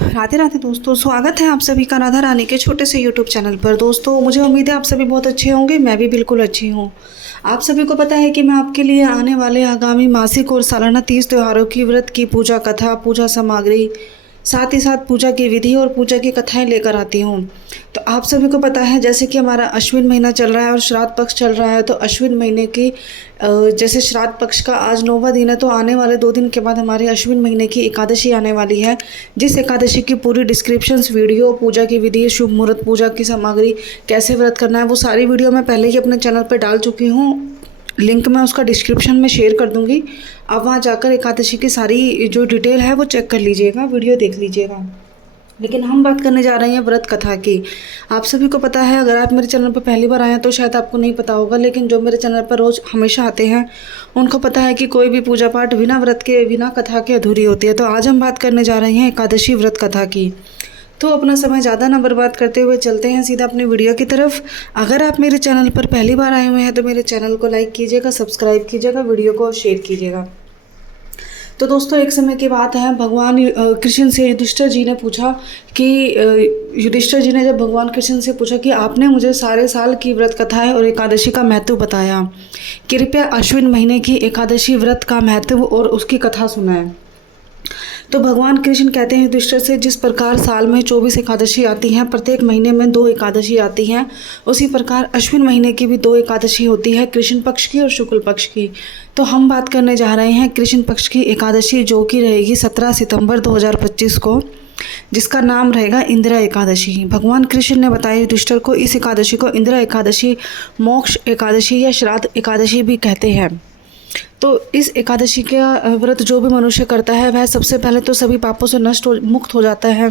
राधे राधे दोस्तों, स्वागत है आप सभी का राधा रानी के छोटे से यूट्यूब चैनल पर। दोस्तों, मुझे उम्मीद है आप सभी बहुत अच्छे होंगे। मैं भी बिल्कुल अच्छी हूँ। आप सभी को पता है कि मैं आपके लिए आने वाले आगामी मासिक और सालाना तीज त्योहारों की व्रत की पूजा कथा, पूजा सामग्री, साथ ही साथ पूजा की विधि और पूजा की कथाएं लेकर आती हूँ। तो आप सभी को पता है, जैसे कि हमारा अश्विन महीना चल रहा है और श्राद्ध पक्ष चल रहा है, तो अश्विन महीने की जैसे श्राद्ध पक्ष का आज 9वां दिन है, तो आने वाले 2 दिन के बाद हमारे अश्विन महीने की एकादशी आने वाली है। जिस एकादशी की पूरी डिस्क्रिप्शंस, वीडियो, पूजा की विधि, शुभ मुहूर्त, पूजा की सामग्री, कैसे व्रत करना है, वो सारी वीडियो मैं पहले ही अपने चैनल पर डाल चुकी हूँ। लिंक मैं उसका डिस्क्रिप्शन में शेयर कर दूंगी। आप वहाँ जाकर एकादशी की सारी जो डिटेल है वो चेक कर लीजिएगा, वीडियो देख लीजिएगा। लेकिन हम बात करने जा रहे हैं व्रत कथा की। आप सभी को पता है, अगर आप मेरे चैनल पर पहली बार आए हैं तो शायद आपको नहीं पता होगा, लेकिन जो मेरे चैनल पर रोज़ हमेशा आते हैं उनको पता है कि कोई भी पूजा पाठ बिना व्रत के, बिना कथा के अधूरी होती है। तो आज हम बात करने जा रहे हैं एकादशी व्रत कथा की। तो अपना समय ज़्यादा ना बर्बाद करते हुए चलते हैं सीधा अपनी वीडियो की तरफ। अगर आप मेरे चैनल पर पहली बार आए हुए हैं तो मेरे चैनल को लाइक कीजिएगा, सब्सक्राइब कीजिएगा, वीडियो को शेयर कीजिएगा। तो दोस्तों, एक समय की बात है, भगवान कृष्ण से युधिष्ठिर जी ने पूछा कि युधिष्ठिर जी ने जब भगवान कृष्ण से पूछा कि आपने मुझे सारे साल की व्रत कथाएं और एकादशी का महत्व बताया, कृपया अश्विन महीने की एकादशी व्रत का महत्व और उसकी कथा सुनाएं। तो भगवान कृष्ण कहते हैं युधिष्ठिर से, जिस प्रकार साल में 24 एकादशी आती हैं, प्रत्येक महीने में 2 एकादशी आती हैं, उसी प्रकार अश्विन महीने की भी 2 एकादशी होती है, कृष्ण पक्ष की और शुक्ल पक्ष की। तो हम बात करने जा रहे हैं कृष्ण पक्ष की एकादशी, जो कि रहेगी 17 सितंबर 2025 को, जिसका नाम रहेगा इंदिरा एकादशी। भगवान कृष्ण ने बताया युधिष्ठिर को, इस एकादशी को इंदिरा एकादशी, मोक्ष एकादशी या श्राद्ध एकादशी भी कहते हैं। तो इस एकादशी का व्रत जो भी मनुष्य करता है, वह सबसे पहले तो सभी पापों से मुक्त हो जाता है।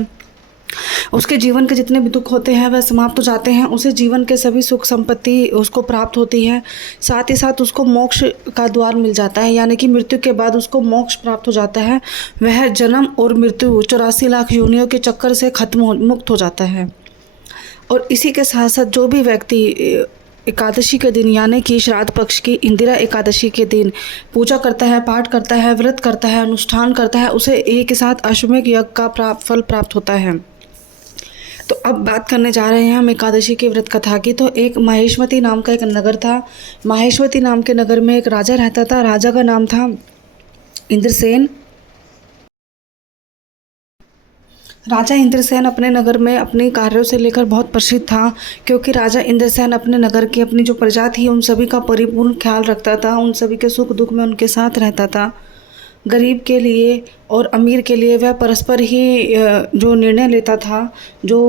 उसके जीवन के जितने भी दुख होते हैं वह समाप्त हो जाते हैं। उसे जीवन के सभी सुख संपत्ति उसको प्राप्त होती है। साथ ही साथ उसको मोक्ष का द्वार मिल जाता है, यानी कि मृत्यु के बाद उसको मोक्ष प्राप्त हो जाता है। वह जन्म और मृत्यु 84 लाख योनियों के चक्कर से मुक्त हो जाता है। और इसी के साथ साथ जो भी व्यक्ति एकादशी के दिन, यानी कि श्राद्ध पक्ष की इंदिरा एकादशी के दिन पूजा करता है, पाठ करता है, व्रत करता है, अनुष्ठान करता है, उसे एक साथ अश्वमेध यज्ञ का फल प्राप्त होता है। तो अब बात करने जा रहे हैं हम एकादशी के व्रत कथा की। तो एक माहेश्वती नाम का एक नगर था। माहेश्वती नाम के नगर में एक राजा रहता था। राजा का नाम था इंद्रसेन। राजा इंद्रसेन अपने नगर में अपने कार्यों से लेकर बहुत प्रसिद्ध था, क्योंकि राजा इंद्रसेन अपने नगर की, अपनी जो प्रजा थी, उन सभी का परिपूर्ण ख्याल रखता था। उन सभी के सुख दुख में उनके साथ रहता था। गरीब के लिए और अमीर के लिए वह परस्पर ही जो निर्णय लेता था, जो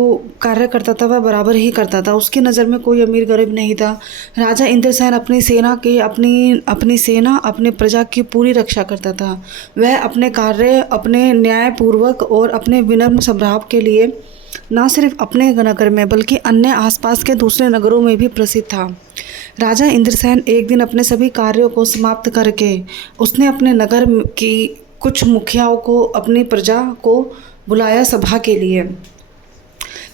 कार्य करता था, वह बराबर ही करता था। उसकी नज़र में कोई अमीर गरीब नहीं था। राजा इंद्रसेन अपनी सेना की, अपनी सेना, अपने प्रजा की पूरी रक्षा करता था। वह अपने कार्य, अपने न्यायपूर्वक और अपने विनम्र स्वभाव के लिए न सिर्फ अपने नगर में बल्कि अन्य आसपास के दूसरे नगरों में भी प्रसिद्ध था। राजा इंद्रसेन एक दिन अपने सभी कार्यों को समाप्त करके उसने अपने नगर की कुछ मुखियाओं को, अपनी प्रजा को बुलाया सभा के लिए।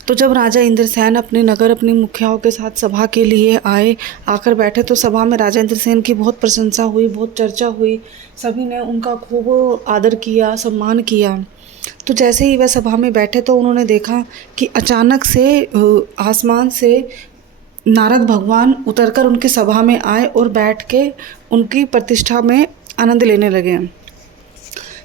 तो जब राजा इंद्रसेन अपने नगर अपने मुखियाओं के साथ सभा के लिए आकर बैठे, तो सभा में राजा इंद्रसेन की बहुत प्रशंसा हुई, बहुत चर्चा हुई। सभी ने उनका खूब आदर किया, सम्मान किया। तो जैसे ही वह सभा में बैठे तो उन्होंने देखा कि अचानक से आसमान से नारद भगवान उतरकर उनकी सभा में आए और बैठ के उनकी प्रतिष्ठा में आनंद लेने लगे।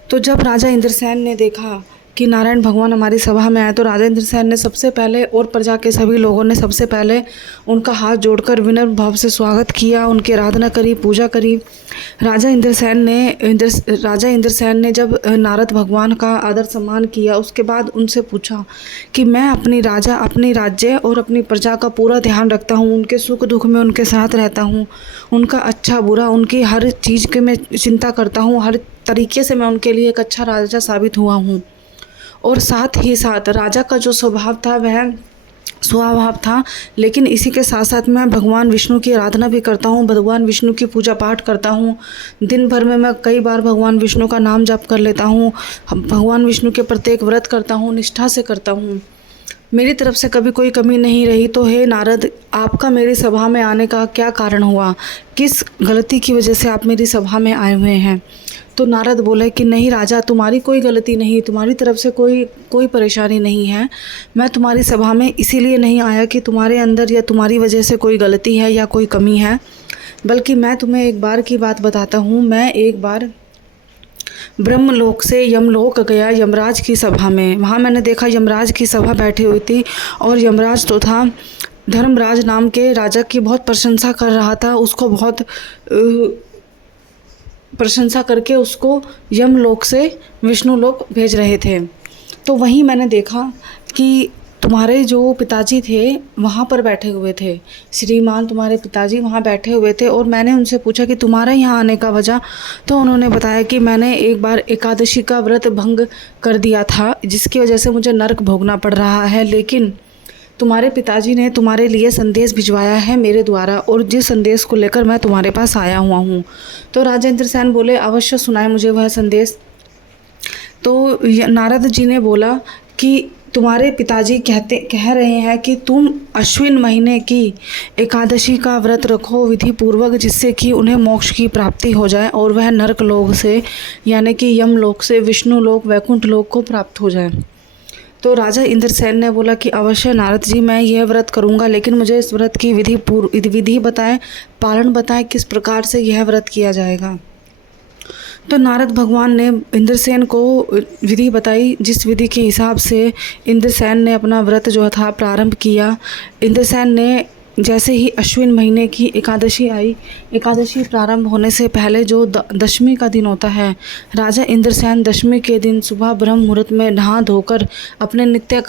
तो जब राजा इंद्रसेन ने देखा कि नारायण भगवान हमारी सभा में आए, तो राजा इंद्रसेन ने सबसे पहले, और प्रजा के सभी लोगों ने सबसे पहले उनका हाथ जोड़कर विनम्र भाव से स्वागत किया, उनकी आराधना करी, पूजा करी। राजा इंद्रसेन ने जब नारद भगवान का आदर सम्मान किया, उसके बाद उनसे पूछा कि मैं अपनी राज्य और अपनी प्रजा का पूरा ध्यान रखता हूँ, उनके सुख दुख में उनके साथ रहता हूँ, उनका अच्छा बुरा, उनकी हर चीज़ की मैं चिंता करता हूँ, हर तरीके से मैं उनके लिए एक अच्छा राजा साबित हुआ हूँ। और साथ ही साथ राजा का जो स्वभाव था वह स्वभाव था, लेकिन इसी के साथ साथ मैं भगवान विष्णु की आराधना भी करता हूँ, भगवान विष्णु की पूजा पाठ करता हूँ। दिन भर में मैं कई बार भगवान विष्णु का नाम जप कर लेता हूँ, भगवान विष्णु के प्रत्येक व्रत करता हूँ, निष्ठा से करता हूँ। मेरी तरफ से कभी कोई कमी नहीं रही, तो हे नारद, आपका मेरी सभा में आने का क्या कारण हुआ? किस गलती की वजह से आप मेरी सभा में आए हुए हैं? तो नारद बोले कि नहीं राजा, तुम्हारी कोई गलती नहीं, तुम्हारी तरफ से कोई परेशानी नहीं है। मैं तुम्हारी सभा में इसीलिए नहीं आया कि तुम्हारे अंदर या तुम्हारी वजह से कोई गलती है या कोई कमी है, बल्कि मैं तुम्हें एक बार की बात बताता हूँ। मैं एक बार ब्रह्मलोक से यमलोक गया यमराज की सभा में। वहाँ मैंने देखा यमराज की सभा बैठी हुई थी और यमराज तो था धर्मराज नाम के राजा की बहुत प्रशंसा कर रहा था। उसको बहुत प्रशंसा करके उसको यमलोक से विष्णुलोक भेज रहे थे। तो वहीं मैंने देखा कि तुम्हारे जो पिताजी थे वहाँ पर बैठे हुए थे, श्रीमान तुम्हारे पिताजी वहाँ बैठे हुए थे। और मैंने उनसे पूछा कि तुम्हारा यहाँ आने का वजह, तो उन्होंने बताया कि मैंने एक बार एकादशी का व्रत भंग कर दिया था, जिसकी वजह से मुझे नरक भोगना पड़ रहा है। लेकिन तुम्हारे पिताजी ने तुम्हारे लिए संदेश भिजवाया है मेरे द्वारा, और जिस संदेश को लेकर मैं तुम्हारे पास आया हुआ हूँ। तो राजा इंद्रसेन बोले अवश्य सुनाए मुझे वह संदेश। तो नारद जी ने बोला कि तुम्हारे पिताजी कह रहे हैं कि तुम अश्विन महीने की एकादशी का व्रत रखो विधि पूर्वक, जिससे कि उन्हें मोक्ष की प्राप्ति हो जाए और वह नरक लोक से यानी कि यमलोक से विष्णु लोक वैकुंठ लोक को प्राप्त हो जाए। तो राजा इंद्रसेन ने बोला कि अवश्य नारद जी, मैं यह व्रत करूंगा, लेकिन मुझे इस व्रत की विधि बताएं, पालन बताएं, किस प्रकार से यह व्रत किया जाएगा। तो नारद भगवान ने इंद्रसेन को विधि बताई, जिस विधि के हिसाब से इंद्रसेन ने अपना व्रत जो था प्रारंभ किया। इंद्रसेन ने जैसे ही अश्विन महीने की एकादशी आई, एकादशी प्रारंभ होने से पहले जो दशमी का दिन होता है, राजा इंद्रसेन दशमी के दिन सुबह ब्रह्म मुहूर्त में नहा धोकर अपने नित्य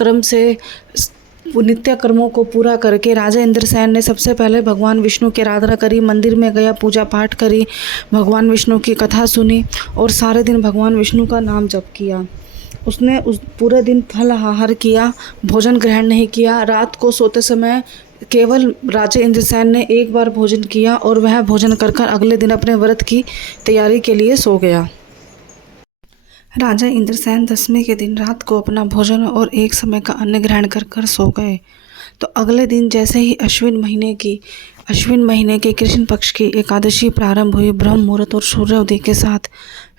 कर्मों को पूरा करके राजा इंद्रसेन ने सबसे पहले भगवान विष्णु की आराधना करी, मंदिर में गया, पूजा पाठ करी, भगवान विष्णु की कथा सुनी और सारे दिन भगवान विष्णु का नाम जप किया। उसने उस पूरे दिन फल आहार किया, भोजन ग्रहण नहीं किया। रात को सोते समय केवल राजा इंद्रसेन ने एक बार भोजन किया और वह भोजन कर अगले दिन अपने व्रत की तैयारी के लिए सो गया। राजा इंद्रसेन दशमी के दिन रात को अपना भोजन और एक समय का अन्न ग्रहण कर सो गए। तो अगले दिन जैसे ही अश्विन महीने के कृष्ण पक्ष की एकादशी प्रारंभ हुई ब्रह्म मुहूर्त और सूर्योदय के साथ,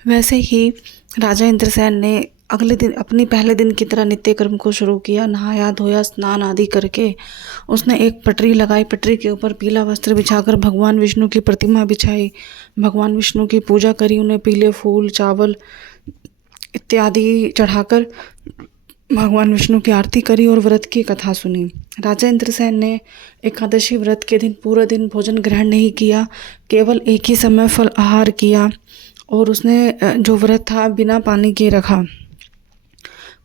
वैसे ही राजा इंद्रसेन ने अगले दिन अपनी पहले दिन की तरह नित्य कर्म को शुरू किया। नहाया धोया, स्नान आदि करके उसने एक पटरी लगाई, पटरी के ऊपर पीला वस्त्र बिछाकर भगवान विष्णु की प्रतिमा बिछाई, भगवान विष्णु की पूजा करी, उन्हें पीले फूल चावल इत्यादि चढ़ाकर भगवान विष्णु की आरती करी और व्रत की कथा सुनी। राजा इंद्रसेन ने एकादशी व्रत के दिन पूरा दिन भोजन ग्रहण नहीं किया, केवल एक ही समय फल आहार किया और उसने जो व्रत था बिना पानी के रखा।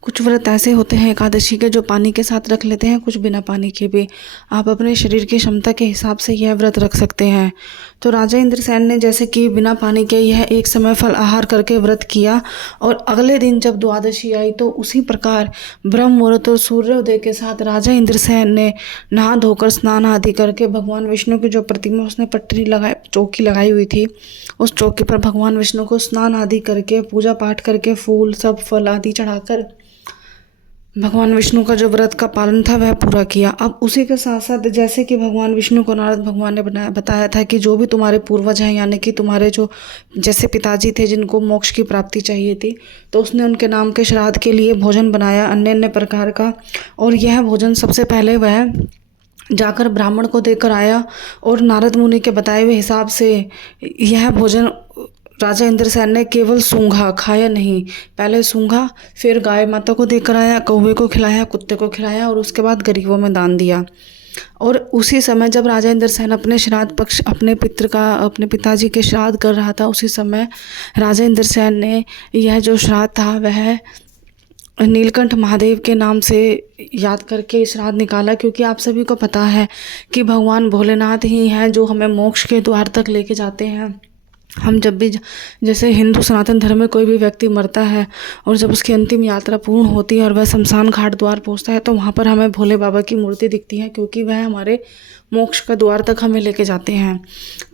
कुछ व्रत ऐसे होते हैं एकादशी के जो पानी के साथ रख लेते हैं, कुछ बिना पानी के भी। आप अपने शरीर की क्षमता के हिसाब से यह व्रत रख सकते हैं। तो राजा इंद्रसेन ने जैसे कि बिना पानी के यह एक समय फल आहार करके व्रत किया और अगले दिन जब द्वादशी आई तो उसी प्रकार ब्रह्म मुहूर्त और सूर्योदय के साथ राजा इंद्रसेन ने नहा धोकर स्नान आदि करके भगवान विष्णु की जो प्रतिमा उसने पटरी लगाई, चौकी लगाई हुई थी, उस चौकी पर भगवान विष्णु को स्नान आदि करके पूजा पाठ करके फूल सब फल आदि चढ़ाकर भगवान विष्णु का जो व्रत का पालन था वह पूरा किया। अब उसी के साथ साथ जैसे कि भगवान विष्णु को नारद भगवान ने बताया था कि जो भी तुम्हारे पूर्वज हैं, यानी कि तुम्हारे जो जैसे पिताजी थे जिनको मोक्ष की प्राप्ति चाहिए थी, तो उसने उनके नाम के श्राद्ध के लिए भोजन बनाया अन्य अन्य प्रकार का। और यह भोजन सबसे पहले वह जाकर ब्राह्मण को देकर आया और नारद मुनि के बताए हुए हिसाब से यह भोजन राजा इंद्रसेन ने केवल सूंघा, खाया नहीं। पहले सूंघा, फिर गाय माता को देकर आया, कौवे को खिलाया, कुत्ते को खिलाया और उसके बाद गरीबों में दान दिया। और उसी समय जब राजा इंद्रसेन अपने श्राद्ध पक्ष अपने पिताजी के श्राद्ध कर रहा था, उसी समय राजा इंद्रसेन ने यह जो श्राद्ध था वह नीलकंठ महादेव के नाम से याद करके श्राद्ध निकाला, क्योंकि आप सभी को पता है कि भगवान भोलेनाथ ही हैं जो हमें मोक्ष के द्वार तक लेके जाते हैं। हम जब भी जैसे हिंदू सनातन धर्म में कोई भी व्यक्ति मरता है और जब उसकी अंतिम यात्रा पूर्ण होती है और वह शमशान घाट द्वार पहुंचता है तो वहाँ पर हमें भोले बाबा की मूर्ति दिखती है, क्योंकि वह हमारे मोक्ष का द्वार तक हमें लेके जाते हैं।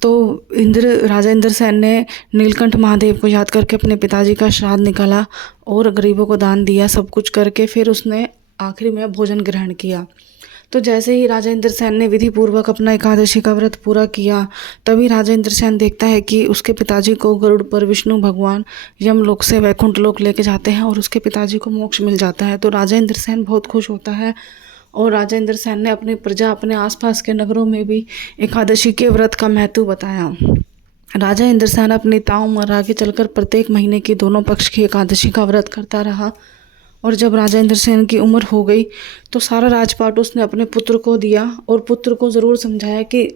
तो राजा इंद्रसेन ने नीलकंठ महादेव को याद करके अपने पिताजी का श्राद्ध निकाला और गरीबों को दान दिया, सब कुछ करके फिर उसने आखिरी में भोजन ग्रहण किया। तो जैसे ही राजा इंद्रसेन ने विधि पूर्वक अपना एकादशी का व्रत पूरा किया, तभी राजा इंद्रसेन देखता है कि उसके पिताजी को गरुड़ पर विष्णु भगवान यमलोक से वैकुंठ लोक लेके जाते हैं और उसके पिताजी को मोक्ष मिल जाता है। तो राजा इंद्रसेन बहुत खुश होता है और राजा इंद्रसेन ने अपनी प्रजा, अपने आसपास के नगरों में भी एकादशी के व्रत का महत्व बताया। राजा इंद्रसेन अपनी ताउम्र आगे चलकर प्रत्येक महीने की दोनों पक्ष की एकादशी का व्रत करता रहा। और जब राजा इंद्रसेन की उम्र हो गई तो सारा राजपाट उसने अपने पुत्र को दिया और पुत्र को ज़रूर समझाया कि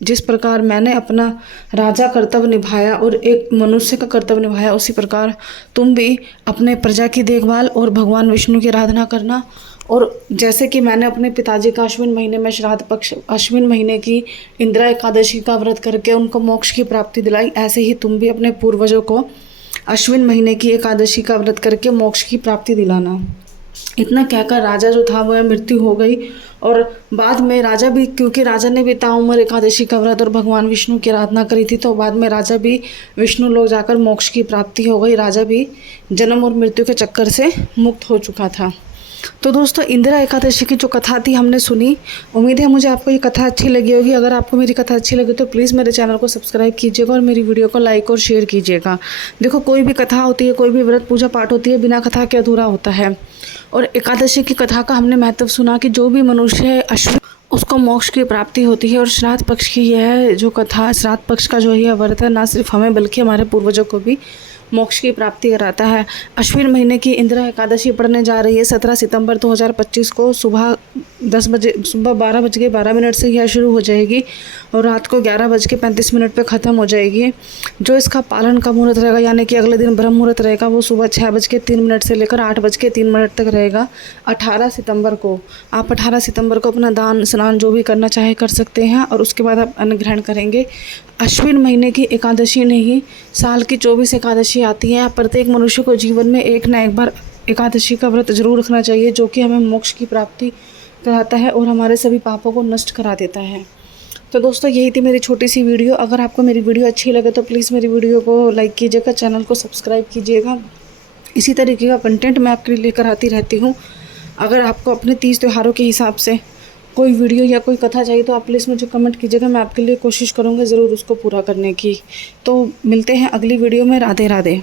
जिस प्रकार मैंने अपना राजा कर्तव्य निभाया और एक मनुष्य का कर्तव्य निभाया, उसी प्रकार तुम भी अपने प्रजा की देखभाल और भगवान विष्णु की आराधना करना। और जैसे कि मैंने अपने पिताजी का अश्विन महीने में श्राद्ध पक्ष, अश्विन महीने की इंदिरा एकादशी का व्रत करके उनको मोक्ष की प्राप्ति दिलाई, ऐसे ही तुम भी अपने पूर्वजों को अश्विन महीने की एकादशी का व्रत करके मोक्ष की प्राप्ति दिलाना। इतना कहकर राजा जो था वह मृत्यु हो गई। और बाद में राजा भी, क्योंकि राजा ने भी ताउम्र एकादशी का व्रत और भगवान विष्णु की आराधना करी थी, तो बाद में राजा भी विष्णु लोक जाकर मोक्ष की प्राप्ति हो गई। राजा भी जन्म और मृत्यु के चक्कर से मुक्त हो चुका था। तो दोस्तों, इंदिरा एकादशी की जो कथा थी हमने सुनी। उम्मीद है मुझे आपको ये कथा अच्छी लगी होगी। अगर आपको मेरी कथा अच्छी लगी तो प्लीज़ मेरे चैनल को सब्सक्राइब कीजिएगा और मेरी वीडियो को लाइक और शेयर कीजिएगा। देखो, कोई भी कथा होती है, कोई भी व्रत पूजा पाठ होती है, बिना कथा के अधूरा होता है। और एकादशी की कथा का हमने महत्व सुना कि जो भी मनुष्य है अश्विन, उसको मोक्ष की प्राप्ति होती है। और श्राद्ध पक्ष की यह जो कथा, श्राद्ध पक्ष का जो यह व्रत है, ना सिर्फ हमें बल्कि हमारे पूर्वजों को भी मोक्ष की प्राप्ति कराता है। अश्विन महीने की इंदिरा एकादशी पड़ने जा रही है 17 सितंबर 2025 को सुबह 12:12 से यह शुरू हो जाएगी और रात को 11:35 पे ख़त्म हो जाएगी। जो इसका पालन का मुहूर्त रहेगा, यानी कि अगले दिन ब्रह्म मुहूर्त रहेगा, वो सुबह 6:03 से लेकर 8:03 तक रहेगा 18 सितंबर को। आप 18 सितंबर को अपना दान स्नान जो भी करना चाहे कर सकते हैं और उसके बाद आप अन्न ग्रहण करेंगे। अश्विन महीने की एकादशी नहीं, साल की 24 एकादशी आती है। प्रत्येक मनुष्य को जीवन में एक ना एक बार एकादशी का व्रत जरूर रखना चाहिए, जो कि हमें मोक्ष की प्राप्ति कराता है और हमारे सभी पापों को नष्ट करा देता है। तो दोस्तों, यही थी मेरी छोटी सी वीडियो। अगर आपको मेरी वीडियो अच्छी लगे तो प्लीज़ मेरी वीडियो को लाइक कीजिएगा, चैनल को सब्सक्राइब कीजिएगा। इसी तरीके का कंटेंट मैं आपके लिए लेकर आती रहती हूँ। अगर आपको अपने तीज त्योहारों के हिसाब से कोई वीडियो या कोई कथा चाहिए तो आप प्लीज़ मुझे कमेंट कीजिएगा, मैं आपके लिए कोशिश करूँगी ज़रूर उसको पूरा करने की। तो मिलते हैं अगली वीडियो में। राधे राधे।